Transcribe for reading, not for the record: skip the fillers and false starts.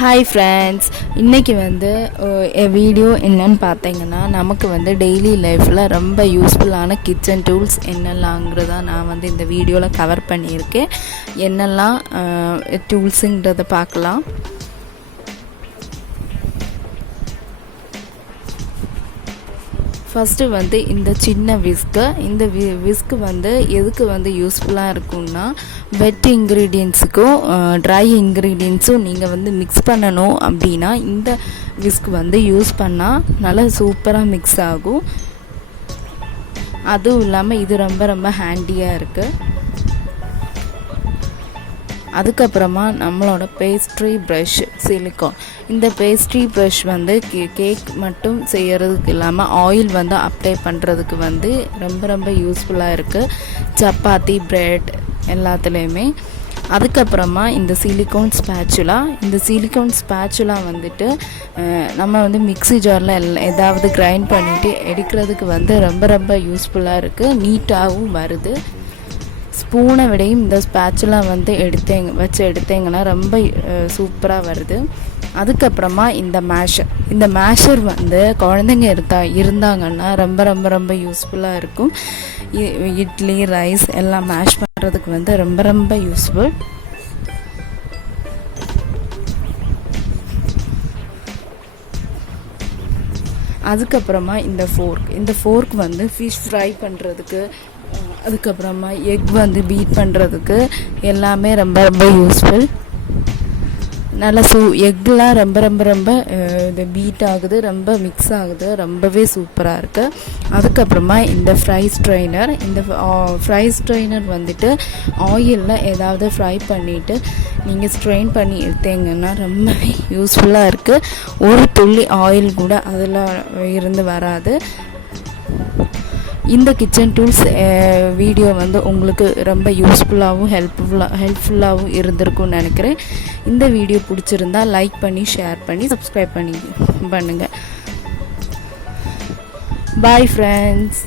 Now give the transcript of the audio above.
Hi friends, இன்றைக்கி video என்னன்னு பார்த்தீங்கன்னா, நமக்கு டெய்லி லைஃப்பில் ரொம்ப யூஸ்ஃபுல்லான கிச்சன் டூல்ஸ் என்னெல்லாங்கிறத நான் இந்த வீடியோவில் கவர் பண்ணியிருக்கேன். என்னெல்லாம் டூல்ஸுங்கிறத பார்க்கலாம். ஃபஸ்ட்டு இந்த சின்ன விஸ்க்கு, இந்த விஸ்க்கு எதுக்கு யூஸ்ஃபுல்லாக இருக்கும்னா, வெட் இன்க்ரீடியன்ஸுக்கும் ட்ரை இன்க்ரீடியன்ஸும் நீங்கள் மிக்ஸ் பண்ணணும் அப்படின்னா இந்த விஸ்க் யூஸ் பண்ணால் நல்லா சூப்பராக மிக்ஸ் ஆகும். அதுவும் இல்லாமல் இது ரொம்ப ரொம்ப ஹேண்டியாக இருக்குது. அதுக்கப்புறமா நம்மளோட பேஸ்ட்ரி ப்ரஷ் சிலிக்கான். இந்த பேஸ்ட்ரி ப்ரஷ் கேக் மட்டும் செய்கிறதுக்கு இல்லாமல் ஆயில் அப்ளை பண்ணுறதுக்கு ரொம்ப ரொம்ப யூஸ்ஃபுல்லாக இருக்குது, சப்பாத்தி பிரெட் எல்லாத்துலேயுமே. அதுக்கப்புறமா இந்த சிலிக்கான் ஸ்பேச்சுலா. இந்த சிலிக்கான் ஸ்பேச்சுலா நம்ம மிக்ஸி ஜாரில் ஏதாவது கிரைண்ட் பண்ணிவிட்டு எடுக்கிறதுக்கு ரொம்ப ரொம்ப யூஸ்ஃபுல்லாக இருக்குது, நீட்டாகவும் வருது. ஸ்பூனை விடையும் இந்த ஸ்பேச்சுலா வச்சு எடுத்தீங்கன்னா ரொம்ப சூப்பராக வருது. அதுக்கப்புறமா இந்த மேஷர் குழந்தைங்க இருந்தாங்கன்னா ரொம்ப ரொம்ப ரொம்ப யூஸ்ஃபுல்லாக இருக்கும். இட்லி ரைஸ் எல்லாம் மேஷ் பண்ணுறதுக்கு ரொம்ப ரொம்ப யூஸ்ஃபுல். அதுக்கப்புறமா இந்த ஃபோர்க் ஃபிஷ் ஃப்ரை பண்ணுறதுக்கு, அதுக்கப்புறமா எக் பீட் பண்ணுறதுக்கு எல்லாமே ரொம்ப ரொம்ப யூஸ்ஃபுல். நல்லா எக்லாம் ரொம்ப ரொம்ப ரொம்ப இது பீட் ஆகுது, ரொம்ப மிக்ஸ் ஆகுது, ரொம்பவே சூப்பராக இருக்குது. அதுக்கப்புறமா இந்த ஃப்ரை ஸ்ட்ரெயினர். இந்த ஃப்ரை ஸ்ட்ரெயினர் ஆயிலில் ஏதாவது ஃப்ரை பண்ணிவிட்டு நீங்கள் ஸ்ட்ரெயின் பண்ணி எடுத்தீங்கன்னா ரொம்பவே யூஸ்ஃபுல்லாக இருக்குது. ஒரு துள்ளி ஆயில் கூட அதில் இருந்து வராது. இந்த கிச்சன் டூல்ஸ் வீடியோ உங்களுக்கு ரொம்ப யூஸ்ஃபுல்லாகவும் ஹெல்ப்ஃபுல்லாகவும் இருந்திருக்கும்னு நினைக்கிறேன். இந்த வீடியோ பிடிச்சிருந்தா லைக் பண்ணி ஷேர் பண்ணி சப்ஸ்கிரைப் பண்ணுங்கள். Bye friends.